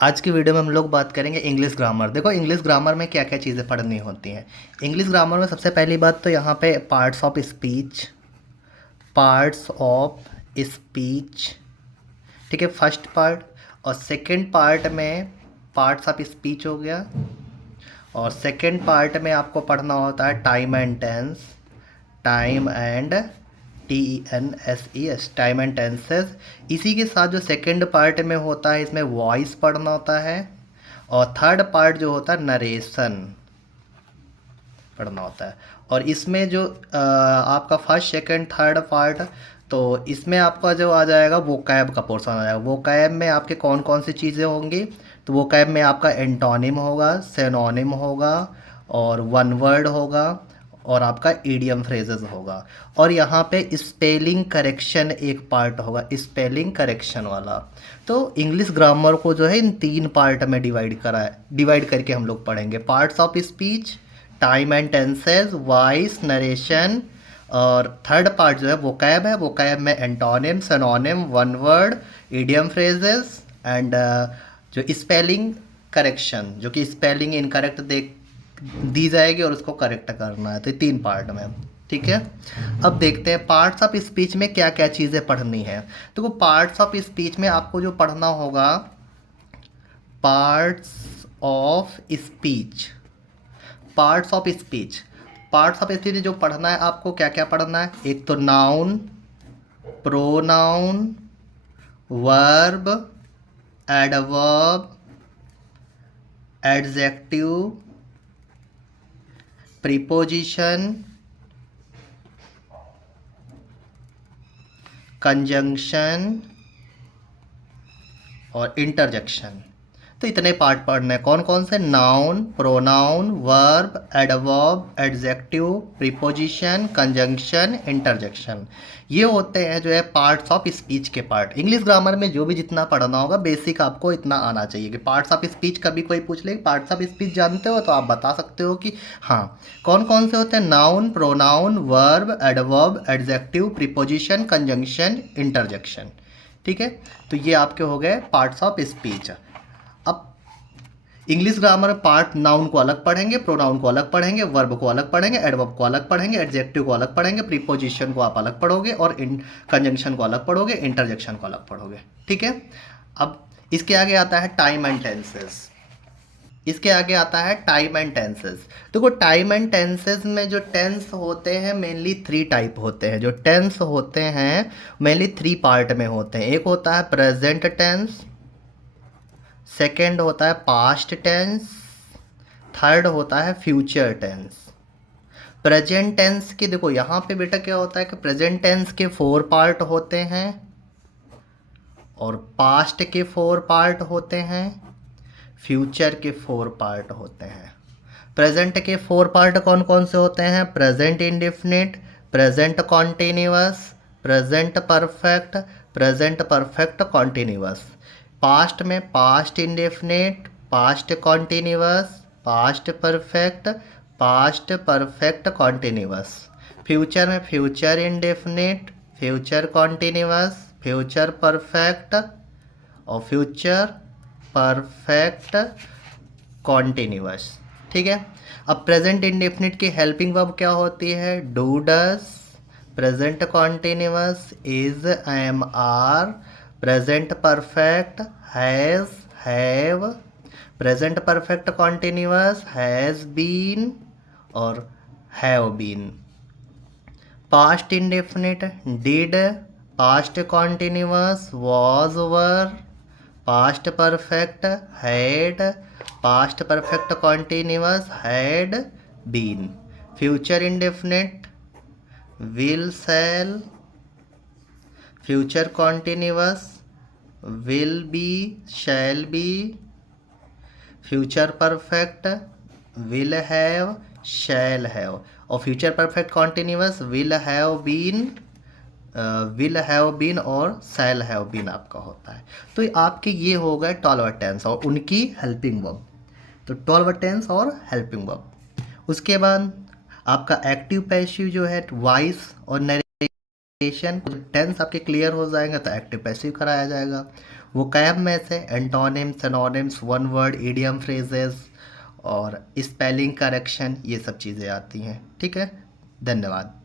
आज की वीडियो में हम लोग बात करेंगे इंग्लिश ग्रामर। देखो इंग्लिश ग्रामर में क्या क्या चीज़ें पढ़नी होती हैं। इंग्लिश ग्रामर में सबसे पहली बात तो यहाँ पे पार्ट्स ऑफ स्पीच, ठीक है, फर्स्ट पार्ट। और सेकंड पार्ट में पार्ट्स ऑफ स्पीच हो गया। और सेकंड पार्ट में आपको पढ़ना होता है time and tense, time and TENSES, time and tenses. इसी के साथ जो सेकंड पार्ट में होता है इसमें वॉइस पढ़ना होता है। और थर्ड पार्ट जो होता है नरेशन पढ़ना होता है। और इसमें जो आपका फर्स्ट सेकंड थर्ड पार्ट, तो इसमें आपका जो आ जाएगा वोकैब का पोर्शन आ जाएगा। वोकैब में आपके कौन कौन सी चीज़ें होंगी, तो वोकैब में आपका एंटोनिम होगा, सिनोनिम होगा, और वन वर्ड होगा, और आपका ईडियम फ्रेजेस होगा। और यहाँ पे स्पेलिंग करेक्शन एक पार्ट होगा, स्पेलिंग करेक्शन वाला। तो इंग्लिश ग्रामर को जो है इन तीन पार्ट में डिवाइड करके हम लोग पढ़ेंगे। Parts of speech, time and tenses, voice, narration. और थर्ड पार्ट जो है वोकैब है। वोकैब में antonym, synonym, one word, idiom phrases and जो स्पेलिंग करेक्शन, जो कि स्पेलिंग इनकरेक्ट देख दी जाएगी और उसको करेक्ट करना है। तो ये तीन पार्ट में, ठीक है। अब देखते हैं पार्ट्स ऑफ स्पीच में क्या क्या चीज़ें पढ़नी है। तो वो पार्ट्स ऑफ स्पीच में आपको जो पढ़ना होगा, parts of speech, parts of speech, parts of speech जो पढ़ना है आपको क्या क्या पढ़ना है। एक तो noun, pronoun, verb, adverb, adjective, preposition, conjunction और इंटरजेक्शन। तो इतने पार्ट पढ़ने हैं। कौन कौन से? Noun, pronoun, verb, adverb, adjective, preposition, conjunction, interjection. ये होते हैं जो है पार्ट्स ऑफ स्पीच के पार्ट। इंग्लिश ग्रामर में जो भी जितना पढ़ना होगा बेसिक आपको इतना आना चाहिए कि पार्ट्स ऑफ स्पीच कभी कोई पूछ ले पार्ट्स ऑफ स्पीच जानते हो तो आप बता सकते हो कि हाँ कौन कौन से होते हैं। Noun, pronoun, verb, adverb, adjective, preposition, conjunction, interjection, ठीक है। तो ये आपके हो गए पार्ट्स ऑफ स्पीच। अब इंग्लिश ग्रामर पार्ट, नाउन को अलग पढ़ेंगे, प्रोनाउन को अलग पढ़ेंगे, वर्ब को अलग पढ़ेंगे, एडवर्ब को अलग पढ़ेंगे, एडजेक्टिव को अलग पढ़ेंगे, प्रीपोजिशन को आप अलग पढ़ोगे, और कंजंक्शन को अलग पढ़ोगे, इंटरजेक्शन को अलग पढ़ोगे, ठीक है। अब इसके आगे आता है टाइम एंड टेंसेस। इसके आगे आता है टाइम एंड टेंसेस। देखो टाइम एंड टेंसेस में जो टेंस होते हैं मेनली थ्री टाइप होते हैं। जो टेंस होते हैं मेनली थ्री पार्ट में होते हैं। एक होता है प्रेजेंट टेंस, सेकेंड होता है पास्ट टेंस, थर्ड होता है फ्यूचर टेंस। प्रेजेंट टेंस के देखो यहाँ पे बेटा क्या होता है कि प्रेजेंट टेंस के फोर पार्ट होते हैं और पास्ट के फोर पार्ट होते हैं, फ्यूचर के फोर पार्ट होते हैं। प्रेजेंट के फोर पार्ट कौन कौन से होते हैं? Present indefinite, present continuous, present perfect, present perfect continuous. Past में past indefinite, past continuous, past perfect, past perfect continuous. Future में future indefinite, future continuous, future perfect और फ्यूचर परफेक्ट कॉन्टिन्यूअस, ठीक है। अब प्रेजेंट इंडेफिनिट की helping verb क्या होती है? Do, does. Present continuous is, am, are. Present perfect has, have. Present perfect continuous has been और have been. Past indefinite did, past continuous was, were. Past perfect had, past perfect continuous had been. Future indefinite will, shall. Future continuous will be, shall be. Future perfect will have, shall have. और future perfect continuous will have been, will have been और shall have been आपका होता है। तो आपके ये हो गए 12 टेंस और उनकी हेल्पिंग वर्ब। तो 12 टेंस और हेल्पिंग वर्ब। उसके बाद आपका एक्टिव पैसिव जो है वॉइस और टेंस आपके क्लियर हो जाएंगे तो एक्टिव पैसिव कराया जाएगा। वो कैब में से antonyms, synonyms, one word, idiom phrases और स्पेलिंग करेक्शन, ये सब चीज़ें आती हैं। ठीक है, धन्यवाद।